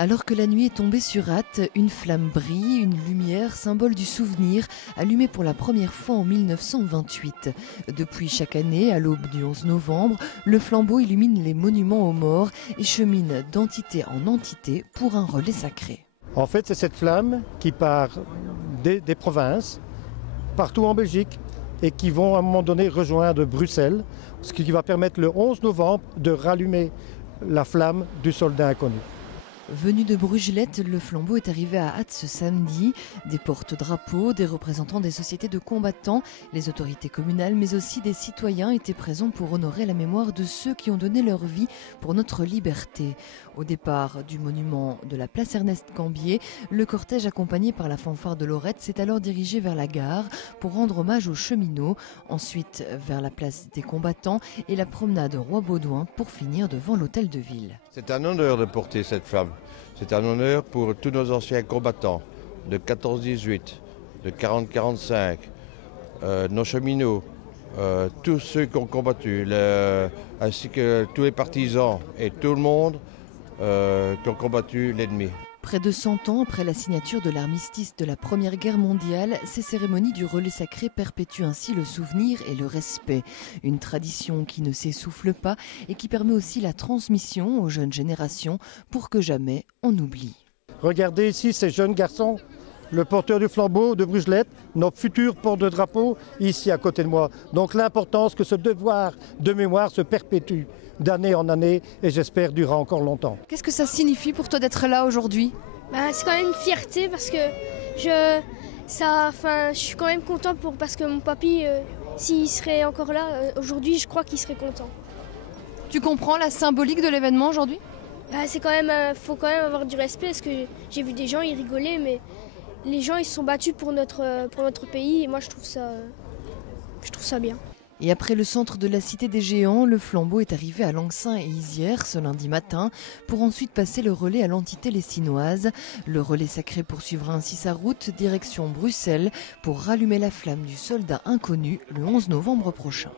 Alors que la nuit est tombée sur Ath, une flamme brille, une lumière, symbole du souvenir, allumée pour la première fois en 1928. Depuis chaque année, à l'aube du 11 novembre, le flambeau illumine les monuments aux morts et chemine d'entité en entité pour un relais sacré. En fait, c'est cette flamme qui part des provinces, partout en Belgique, et qui vont à un moment donné rejoindre Bruxelles, ce qui va permettre le 11 novembre de rallumer la flamme du soldat inconnu. Venu de Brugelette, le flambeau est arrivé à Ath ce samedi. Des porte-drapeaux, des représentants des sociétés de combattants, les autorités communales, mais aussi des citoyens étaient présents pour honorer la mémoire de ceux qui ont donné leur vie pour notre liberté. Au départ du monument de la place Ernest Cambier, le cortège accompagné par la fanfare de Lorette s'est alors dirigé vers la gare pour rendre hommage aux cheminots, ensuite vers la place des combattants et la promenade Roi-Baudouin pour finir devant l'hôtel de ville. C'est un honneur de porter cette flamme. C'est un honneur pour tous nos anciens combattants de 14-18, de 40-45, nos cheminots, tous ceux qui ont combattu, ainsi que tous les partisans et tout le monde qui ont combattu l'ennemi. Près de 100 ans après la signature de l'armistice de la Première Guerre mondiale, ces cérémonies du relais sacré perpétuent ainsi le souvenir et le respect. Une tradition qui ne s'essouffle pas et qui permet aussi la transmission aux jeunes générations pour que jamais on oublie. Regardez ici ces jeunes garçons, le porteur du flambeau de Brugelette, notre futur porte-drapeau ici à côté de moi. Donc l'importance que ce devoir de mémoire se perpétue d'année en année et j'espère durera encore longtemps. Qu'est-ce que ça signifie pour toi d'être là aujourd'hui ? C'est quand même une fierté parce que je suis quand même content parce que mon papy, s'il serait encore là aujourd'hui, je crois qu'il serait content. Tu comprends la symbolique de l'événement aujourd'hui ? C'est quand même, faut quand même avoir du respect parce que j'ai vu des gens, ils rigolaient, mais les gens ils se sont battus pour notre pays et moi je trouve ça bien. Et après le centre de la Cité des Géants, le flambeau est arrivé à Langsin et Isières ce lundi matin pour ensuite passer le relais à l'entité lessinoise. Le relais sacré poursuivra ainsi sa route direction Bruxelles pour rallumer la flamme du soldat inconnu le 11 novembre prochain.